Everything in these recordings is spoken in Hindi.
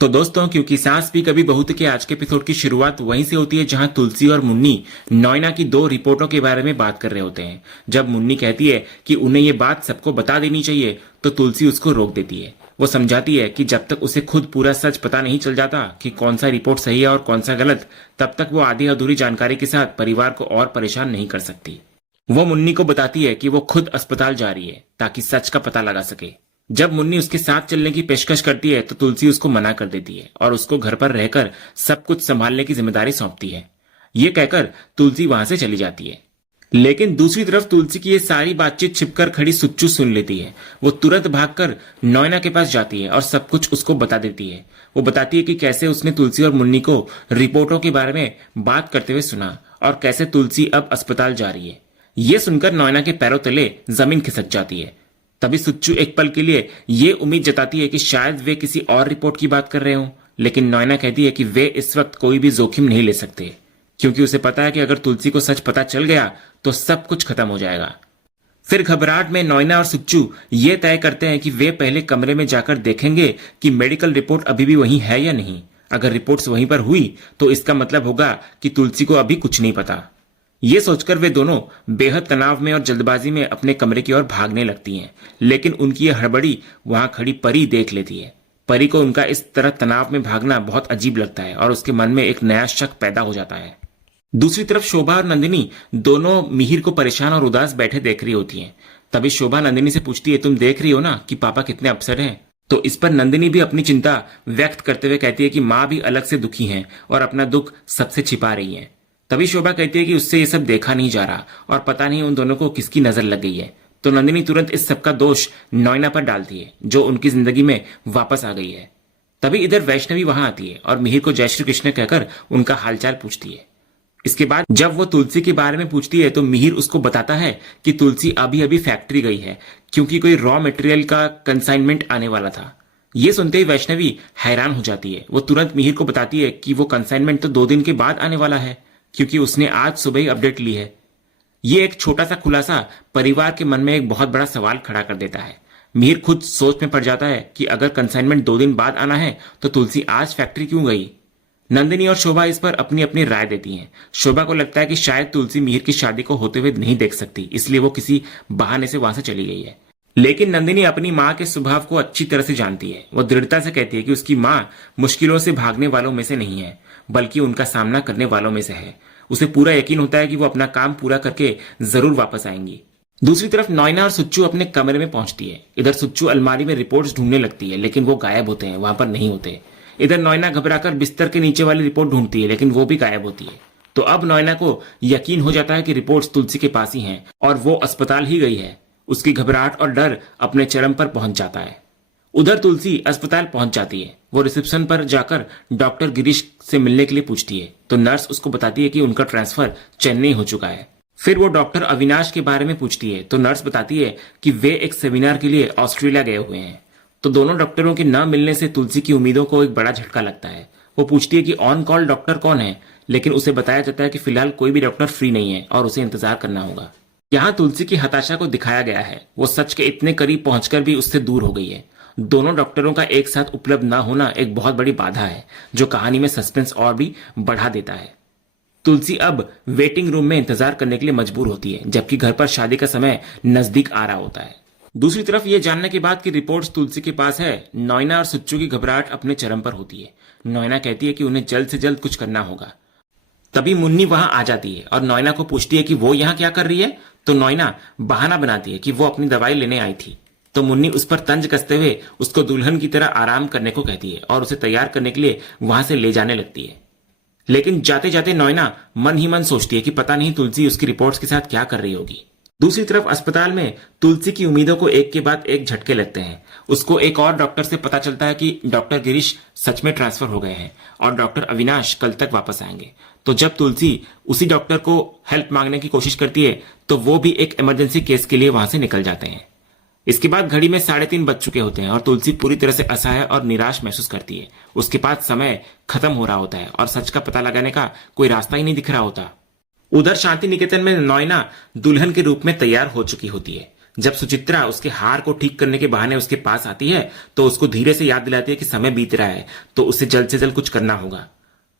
तो दोस्तों, क्योंकि सास भी कभी बहू के आज के एपिसोड की शुरुआत वहीं से होती है जहां तुलसी और मुन्नी नॉयना की दो रिपोर्टों के बारे में बात कर रहे होते हैं। जब मुन्नी कहती है कि उन्हें ये बात सबको बता देनी चाहिए तो तुलसी उसको रोक देती है। वो समझाती है कि जब तक उसे खुद पूरा सच पता नहीं चल जाता कि कौन सा रिपोर्ट सही है और कौन सा गलत, तब तक वो आधी अधूरी जानकारी के साथ परिवार को और परेशान नहीं कर सकती। वो मुन्नी को बताती है कि वो खुद अस्पताल जा रही है ताकि सच का पता लगा सके। जब मुन्नी उसके साथ चलने की पेशकश करती है तो तुलसी उसको मना कर देती है और उसको घर पर रहकर सब कुछ संभालने की जिम्मेदारी सौंपती है। ये कहकर तुलसी वहां से चली जाती है। लेकिन दूसरी तरफ तुलसी की ये सारी बातचीत छिपकर खड़ी सुच्चू सुन लेती है। वो तुरंत भागकर नॉयना के पास जाती है और सब कुछ उसको बता देती है। वो बताती है कि कैसे उसने तुलसी और मुन्नी को रिपोर्टों के बारे में बात करते हुए सुना और कैसे तुलसी अब अस्पताल जा रही है। ये सुनकर नॉयना के पैरों तले जमीन खिसक जाती है। तभी सुच्चू एक पल के लिए ये उम्मीद जताती है कि शायद वे किसी और रिपोर्ट की बात कर रहे हों, लेकिन नॉयना कहती है कि वे इस वक्त कोई भी जोखिम नहीं ले सकते, क्योंकि उसे पता है कि अगर तुलसी को सच पता चल गया तो सब कुछ खत्म हो जाएगा। फिर घबराहट में नॉयना और सुच्चू ये तय करते हैं कि वे पहले कमरे में जाकर देखेंगे कि मेडिकल रिपोर्ट अभी भी वहीं है या नहीं। अगर रिपोर्ट्स वहीं पर हुई तो इसका मतलब होगा कि तुलसी को अभी कुछ नहीं पता। ये सोचकर वे दोनों बेहद तनाव में और जल्दबाजी में अपने कमरे की ओर भागने लगती हैं, लेकिन उनकी यह हड़बड़ी वहां खड़ी परी देख लेती है। परी को उनका इस तरह तनाव में भागना बहुत अजीब लगता है और उसके मन में एक नया शक पैदा हो जाता है। दूसरी तरफ शोभा और नंदिनी दोनों मिहिर को परेशान और उदास बैठे देख रही होती हैं। तभी शोभा नंदिनी से पूछती है, तुम देख रही हो ना कि पापा कितने अपसेट हैं? तो इस पर नंदिनी भी अपनी चिंता व्यक्त करते हुए कहती है कि माँ भी अलग से दुखी हैं और अपना दुख सबसे छिपा रही हैं। तभी शोभा कहती है कि उससे ये सब देखा नहीं जा रहा और पता नहीं उन दोनों को किसकी नजर लग गई है। तो नंदिनी तुरंत इस सब का दोष नॉयना पर डालती है, जो उनकी जिंदगी में वापस आ गई है। तभी इधर वैष्णवी वहां आती है और मिहिर को जय श्री कृष्ण कहकर उनका हालचाल पूछती है। इसके बाद जब वो तुलसी के बारे में पूछती है तो मिहिर उसको बताता है कि तुलसी अभी अभी फैक्ट्री गई है, क्योंकि कोई रॉ मटेरियल का कंसाइनमेंट आने वाला था। ये सुनते ही वैष्णवी हैरान हो जाती है। वो तुरंत मिहिर को बताती है कि वो कंसाइनमेंट तो 2 दिन के बाद आने वाला है, क्योंकि उसने आज सुबह ही अपडेट ली है। ये एक छोटा सा खुलासा परिवार के मन में एक बहुत बड़ा सवाल खड़ा कर देता है। मिहिर खुद सोच में पड़ जाता है कि अगर कंसाइनमेंट 2 दिन बाद आना है तो तुलसी आज फैक्ट्री क्यों गई। नंदिनी और शोभा इस पर अपनी अपनी राय देती हैं। शोभा को लगता है कि शायद तुलसी मिहिर की शादी को होते हुए नहीं देख सकती, इसलिए वो किसी बहाने से वहां से चली गई है। लेकिन नंदिनी अपनी माँ के स्वभाव को अच्छी तरह से जानती है। वो दृढ़ता से कहती है कि उसकी माँ मुश्किलों से भागने वालों में से नहीं है, बल्कि उनका सामना करने वालों में से है। उसे पूरा यकीन होता है कि वो अपना काम पूरा करके जरूर वापस आएंगी। दूसरी तरफ नॉयना और सुच्चू अपने कमरे में पहुंचती है। इधर सुच्चू अलमारी में रिपोर्ट्स ढूंढने लगती है, लेकिन वो गायब होते हैं, वहां पर नहीं होते। इधर नॉयना घबराकर बिस्तर के नीचे वाली रिपोर्ट ढूंढती है, लेकिन वो भी गायब होती है। तो अब नॉयना को यकीन हो जाता है कि रिपोर्ट्स तुलसी के पास ही हैं और वो अस्पताल ही गई है। उसकी घबराहट और डर अपने चरम पर पहुंच जाता है। उधर तुलसी अस्पताल पहुंच जाती है। वो रिसेप्शन पर जाकर डॉक्टर गिरीश से मिलने के लिए पूछती है, तो नर्स उसको बताती है कि उनका ट्रांसफर चेन्नई हो चुका है। फिर वो डॉक्टर अविनाश के बारे में पूछती है, तो नर्स बताती है कि वे एक सेमिनार के लिए ऑस्ट्रेलिया गए हुए हैं। तो दोनों डॉक्टरों के न मिलने से तुलसी की उम्मीदों को एक बड़ा झटका लगता है। वो पूछती है कि ऑन कॉल डॉक्टर कौन है, लेकिन उसे बताया जाता है कि फिलहाल कोई भी डॉक्टर फ्री नहीं है और उसे इंतजार करना होगा। यहाँ तुलसी की हताशा को दिखाया गया है। वो सच के इतने करीब पहुंचकर भी उससे दूर हो गई है। दोनों डॉक्टरों का एक साथ उपलब्ध न होना एक बहुत बड़ी बाधा है, जो कहानी में सस्पेंस और भी बढ़ा देता है। तुलसी अब वेटिंग रूम में इंतजार करने के लिए मजबूर होती है, जबकि घर पर शादी का समय नजदीक आ रहा होता है। दूसरी तरफ ये जानने के बाद कि रिपोर्ट्स तुलसी के पास है, नॉयना और सुच्चू की घबराहट अपने चरम पर होती है। नॉयना कहती है कि उन्हें जल्द से जल्द कुछ करना होगा। तभी मुन्नी वहां आ जाती है और नॉयना को पूछती है कि वो यहाँ क्या कर रही है। तो नॉयना बहाना बनाती है कि वो अपनी दवाई लेने आई थी। तो मुन्नी उस पर तंज कसते हुए उसको दुल्हन की तरह आराम करने को कहती है और उसे तैयार करने के लिए वहां से ले जाने लगती है। लेकिन जाते जाते नॉयना मन ही मन सोचती है कि पता नहीं तुलसी उसकी रिपोर्ट्स के साथ क्या कर रही होगी। दूसरी तरफ अस्पताल में तुलसी की उम्मीदों को एक के बाद एक झटके लगते हैं। उसको एक और डॉक्टर से पता चलता है कि डॉक्टर गिरीश सच में ट्रांसफर हो गए हैं और डॉक्टर अविनाश कल तक वापस आएंगे। तो जब तुलसी उसी डॉक्टर को हेल्प मांगने की कोशिश करती है तो वो भी एक इमरजेंसी केस के लिए वहां से निकल जाते हैं। इसके बाद घड़ी में 3:30 बज चुके होते हैं और तुलसी पूरी तरह से असहाय और निराश महसूस करती है। उसके पास समय खत्म हो रहा होता है और सच का पता लगाने का कोई रास्ता ही नहीं दिख रहा होता। उधर शांति निकेतन में नॉयना दुल्हन के रूप में तैयार हो चुकी होती है। जब सुचित्रा उसके हार को ठीक करने के बहाने उसके पास आती है तो उसको धीरे से याद दिलाती है कि समय बीत रहा है, तो उसे जल्द से जल्द कुछ करना होगा।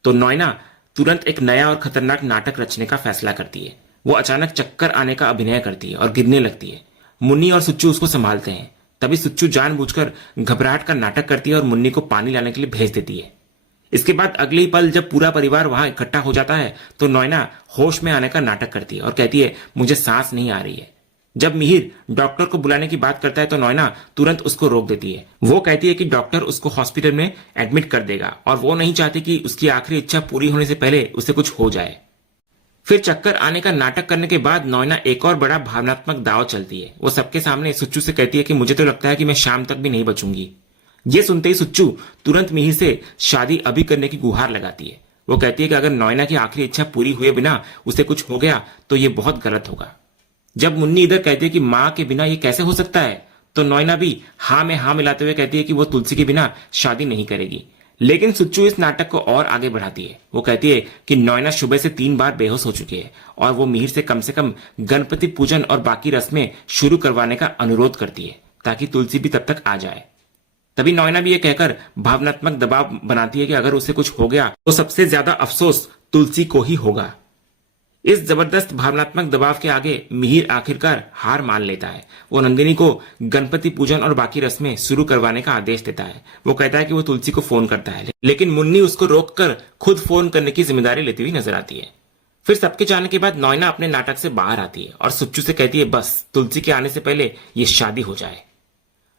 तो नॉयना तुरंत एक नया और खतरनाक नाटक रचने का फैसला करती है। वो अचानक चक्कर आने का अभिनय करती है और गिरने लगती है। मुन्नी और सुच्चू उसको संभालते हैं। तभी सुच्चू जानबूझकर घबराहट का नाटक करती है और मुन्नी को पानी लाने के लिए भेज देती है। इसके बाद अगले ही पल जब पूरा परिवार वहां इकट्ठा हो जाता है तो नॉयना होश में आने का नाटक करती है और कहती है, मुझे सांस नहीं आ रही है। जब मिहिर डॉक्टर को बुलाने की बात करता है तो नॉयना तुरंत उसको रोक देती है। वो कहती है कि डॉक्टर उसको हॉस्पिटल में एडमिट कर देगा और वो नहीं चाहती कि उसकी आखिरी इच्छा पूरी होने से पहले उसे कुछ हो जाए। फिर चक्कर आने का नाटक करने के बाद नॉयना एक और बड़ा भावनात्मक दाव चलती है। वो सबके सामने सुच्चू से कहती है कि मुझे तो लगता है कि मैं शाम तक भी नहीं बचूंगी। ये सुनते ही सुच्चू तुरंत मिहिर से शादी अभी करने की गुहार लगाती है। वो कहती है कि अगर नॉयना की आखिरी इच्छा पूरी हुए बिना उसे कुछ हो गया तो ये बहुत गलत होगा। जब मुन्नी इधर कहती है कि मां के बिना ये कैसे हो सकता है, तो नॉयना भी हाँ में हाँ मिलाते हुए कहती है कि वो तुलसी के बिना शादी नहीं करेगी। लेकिन सुच्चू इस नाटक को और आगे बढ़ाती है। वो कहती है कि नॉयना सुबह से 3 बार बेहोश हो चुकी है और वो मिहिर से कम गणपति पूजन और बाकी रस्में शुरू करवाने का अनुरोध करती है ताकि तुलसी भी तब तक आ जाए। तभी नॉयना भी ये कहकर भावनात्मक दबाव बनाती है कि अगर उसे कुछ हो गया तो सबसे ज्यादा अफसोस तुलसी को ही होगा। इस जबरदस्त भावनात्मक दबाव के आगे मिहिर आखिरकार हार मान लेता है। वो नंदिनी को गणपति पूजन और बाकी रस्में शुरू करवाने का आदेश देता है। वो कहता है कि वो तुलसी को फोन करता है, लेकिन मुन्नी उसको रोककर खुद फोन करने की जिम्मेदारी लेती हुई नजर आती है। फिर सबके जाने के बाद नॉयना अपने नाटक से बाहर आती है और सुच्चू से कहती है बस तुलसी के आने से पहले ये शादी हो जाए।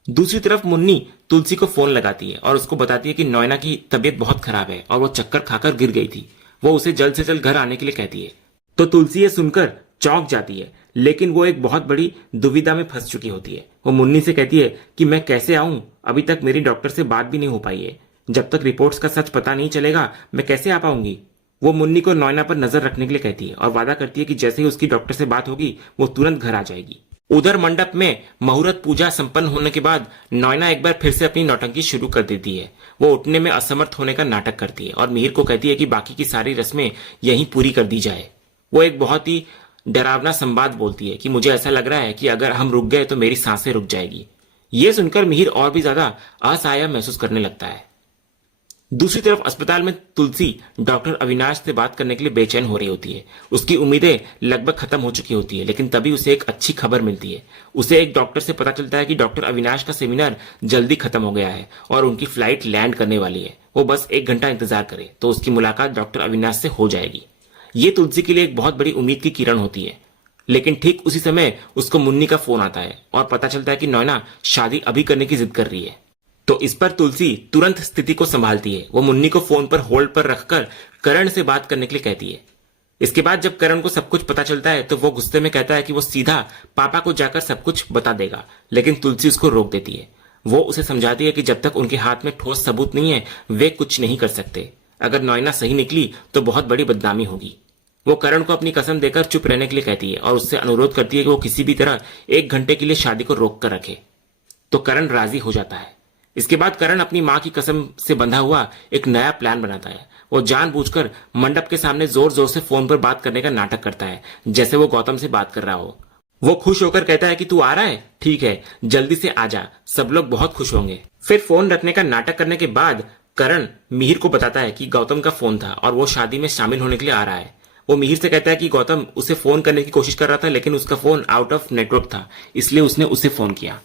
दूसरी तरफ मुन्नी तुलसी को फोन लगाती है और उसको बताती है कि नॉयना की तबीयत बहुत खराब है और वो चक्कर खाकर गिर गई थी। वो उसे जल्द से जल्द घर आने के लिए कहती है। तो तुलसी ये सुनकर चौंक जाती है, लेकिन वो एक बहुत बड़ी दुविधा में फंस चुकी होती है। वो मुन्नी से कहती है कि मैं कैसे आऊं, अभी तक मेरी डॉक्टर से बात भी नहीं हो पाई है। जब तक रिपोर्ट्स का सच पता नहीं चलेगा मैं कैसे आ पाऊंगी। वो मुन्नी को नॉयना पर नजर रखने के लिए कहती है और वादा करती है कि जैसे ही उसकी डॉक्टर से बात होगी वो तुरंत घर आ जाएगी। उधर मंडप में मुहूर्त पूजा संपन्न होने के बाद नॉयना एक बार फिर से अपनी नौटंकी शुरू कर देती है। वो उठने में असमर्थ होने का नाटक करती है और मिहिर को कहती है कि बाकी की सारी रस्में यहीं पूरी कर दी जाए। वो एक बहुत ही डरावना संवाद बोलती है कि मुझे ऐसा लग रहा है कि अगर हम रुक गए तो मेरी सांसें रुक जाएगी। ये सुनकर मिहिर और भी ज्यादा असहाय महसूस करने लगता है। दूसरी तरफ अस्पताल में तुलसी डॉक्टर अविनाश से बात करने के लिए बेचैन हो रही होती है। उसकी उम्मीदें लगभग खत्म हो चुकी होती है, लेकिन तभी उसे एक अच्छी खबर मिलती है। उसे एक डॉक्टर से पता चलता है कि डॉक्टर अविनाश का सेमिनार जल्दी खत्म हो गया है और उनकी फ्लाइट लैंड करने वाली है। वो बस 1 घंटा इंतजार करे तो उसकी मुलाकात डॉक्टर अविनाश से हो जाएगी। ये तुलसी के लिए एक बहुत बड़ी उम्मीद की किरण होती है। लेकिन ठीक उसी समय उसको मुन्नी का फोन आता है और पता चलता है कि नॉयना शादी अभी करने की जिद कर रही है। तो इस पर तुलसी तुरंत स्थिति को संभालती है। वो मुन्नी को फोन पर होल्ड पर रखकर करण से बात करने के लिए कहती है। इसके बाद जब करण को सब कुछ पता चलता है तो वो गुस्से में कहता है कि वो सीधा पापा को जाकर सब कुछ बता देगा, लेकिन तुलसी उसको रोक देती है। वो उसे समझाती है कि जब तक उनके हाथ में ठोस सबूत नहीं है वे कुछ नहीं कर सकते। अगर नॉयना सही निकली तो बहुत बड़ी बदनामी होगी। वो करण को अपनी कसम देकर चुप रहने के लिए कहती है और उससे अनुरोध करती है कि वो किसी भी तरह 1 घंटे के लिए शादी को रोक कर रखे। तो करण राजी हो जाता है। इसके बाद करण अपनी मां की कसम से बंधा हुआ एक नया प्लान बनाता है। वो जानबूझकर मंडप के सामने जोर जोर से फोन पर बात करने का नाटक करता है, जैसे वो गौतम से बात कर रहा हो। वो खुश होकर कहता है कि तू आ रहा है, ठीक है, जल्दी से आ जा, सब लोग बहुत खुश होंगे। फिर फोन रखने का नाटक करने के बाद करण मिहिर को बताता है कि गौतम का फोन था और वो शादी में शामिल होने के लिए आ रहा है। वो मिहिर से कहता है कि गौतम उसे फोन करने की कोशिश कर रहा था, लेकिन उसका फोन आउट ऑफ नेटवर्क था, इसलिए उसने उसे फोन किया।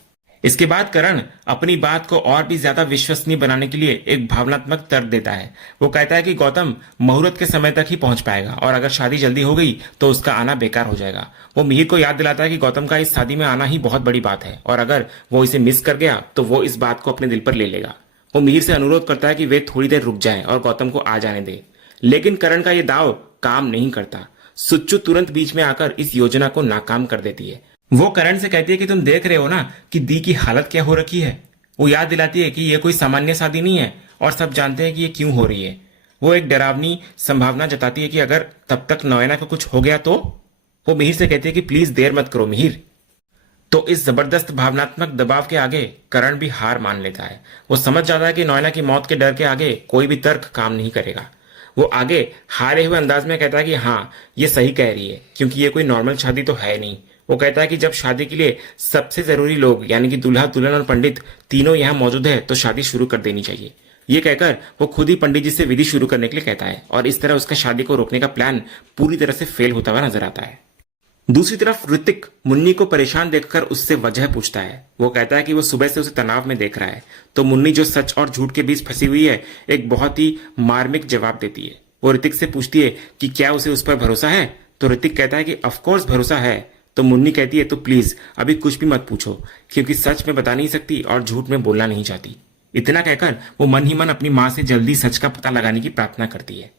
इसके बाद करण अपनी बात को और भी ज्यादा विश्वसनीय बनाने के लिए एक भावनात्मक तर्क देता है। वो कहता है कि गौतम मुहूर्त के समय तक ही पहुंच पाएगा और अगर शादी जल्दी हो गई तो उसका आना बेकार हो जाएगा। वो मिहिर को याद दिलाता है कि गौतम का इस शादी में आना ही बहुत बड़ी बात है और अगर वो इसे मिस कर गया तो वो इस बात को अपने दिल पर ले लेगा। वो मिहिर से अनुरोध करता है कि वे थोड़ी देर रुक जाएं और गौतम को आ जाने दे, लेकिन करण का ये दाव काम नहीं करता। सुच्चू तुरंत बीच में आकर इस योजना को नाकाम कर देती है। वो करण से कहती है कि तुम देख रहे हो ना कि दी की हालत क्या हो रखी है। वो याद दिलाती है कि ये कोई सामान्य शादी नहीं है और सब जानते हैं कि ये क्यों हो रही है। वो एक डरावनी संभावना जताती है कि अगर तब तक नॉयना को कुछ हो गया तो। वो मिहिर से कहती है कि प्लीज देर मत करो मिहिर। तो इस जबरदस्त भावनात्मक दबाव के आगे करण भी हार मान लेता है। वो समझ जाता है कि नॉयना की मौत के डर के आगे कोई भी तर्क काम नहीं करेगा। वो आगे हारे हुए अंदाज में कहता है कि हाँ, ये सही कह रही है, क्योंकि ये कोई नॉर्मल शादी तो है नहीं। वो कहता है कि जब शादी के लिए सबसे जरूरी लोग यानी कि दूल्हा दुल्हन और पंडित तीनों यहाँ मौजूद है तो शादी शुरू कर देनी चाहिए। ये कहकर वो खुद ही पंडित जी से विधि शुरू करने के लिए कहता है और इस तरह उसका शादी को रोकने का प्लान पूरी तरह से फेल होता हुआ नजर आता है। दूसरी तरफ ऋतिक मुन्नी को परेशान देखकर उससे वजह पूछता है। वो कहता है कि वो सुबह से उसे तनाव में देख रहा है। तो मुन्नी जो सच और झूठ के बीच फंसी हुई है एक बहुत ही मार्मिक जवाब देती है। वो ऋतिक से पूछती है कि क्या उसे उस पर भरोसा है। तो ऋतिक कहता है कि ऑफकोर्स भरोसा है। तो मुन्नी कहती है तो प्लीज अभी कुछ भी मत पूछो क्योंकि सच में बता नहीं सकती और झूठ में बोलना नहीं चाहती। इतना कहकर वो मन ही मन अपनी माँ से जल्दी सच का पता लगाने की प्रार्थना करती है।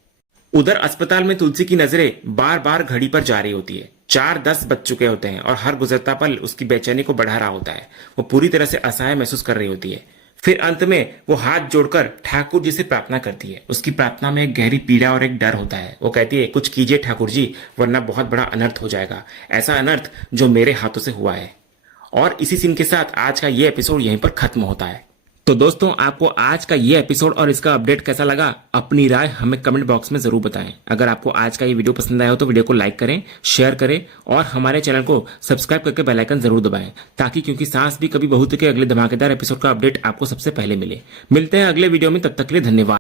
उधर अस्पताल में तुलसी की नजरें बार बार घड़ी पर जा रही होती है। 4:10 बज चुके होते हैं और हर गुजरता पल उसकी बेचैनी को बढ़ा रहा होता है। वो पूरी तरह से असहाय महसूस कर रही होती है। फिर अंत में वो हाथ जोड़कर ठाकुर जी से प्रार्थना करती है। उसकी प्रार्थना में एक गहरी पीड़ा और एक डर होता है। वो कहती है कुछ कीजिए ठाकुर जी वरना बहुत बड़ा अनर्थ हो जाएगा, ऐसा अनर्थ जो मेरे हाथों से हुआ है। और इसी सीन के साथ आज का ये एपिसोड यहीं पर खत्म होता है। तो दोस्तों आपको आज का ये एपिसोड और इसका अपडेट कैसा लगा, अपनी राय हमें कमेंट बॉक्स में जरूर बताएं। अगर आपको आज का ये वीडियो पसंद आया हो तो वीडियो को लाइक करें, शेयर करें और हमारे चैनल को सब्सक्राइब करके बेल आइकन जरूर दबाएं ताकि क्योंकि सास भी कभी बहू के अगले धमाकेदार एपिसोड का अपडेट आपको सबसे पहले मिले। मिलते हैं अगले वीडियो में, तब तक के लिए धन्यवाद।